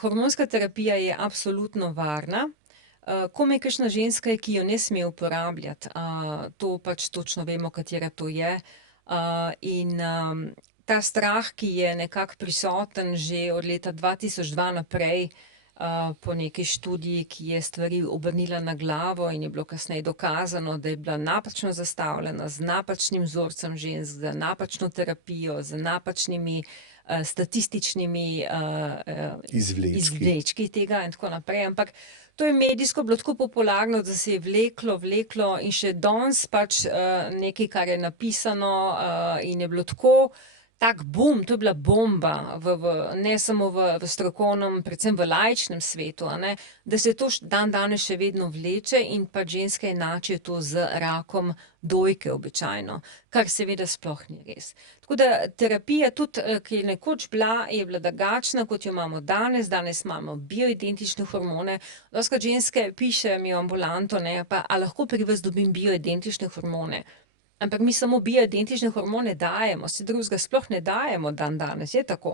Hormonska terapija je absolutno varna. Komaj kakšna ženska je, ki jo ne sme uporabljati. To pač točno vemo, katera to je. Ta strah, ki je nekako prisoten že od leta 2002 naprej, po neki študiji, ki je stvari obrnila na glavo in je bilo kasneje dokazano, da je bila napačno zastavljena, z napačnim vzorcem žensk, z napačno terapijo, z napačnimi statističnimi izvlečki tega in tako naprej. Ampak to je medijsko bilo tako popularno, da se je vleklo in še danes pač nekaj, kar je napisano, in je bilo tako tak bum, to je bila bomba, ne samo v strokovnem, predvsem v laičnem svetu, a ne, da se to dandanes še vedno vleče in pač ženske enačijo to z rakom dojke običajno, kar seveda sploh ni res. Tako da terapija tudi, ki je nekoč bila, je bila drugačna, kot jo imamo danes. Danes imamo bioidentične hormone. Dostikrat ženske pišejo mi v ambulanto, ne, pa a lahko pri vas dobim bioidentične hormone? Ampak mi samo bioidentične hormone dajemo, saj drugega sploh ne dajemo dandanes, je tako?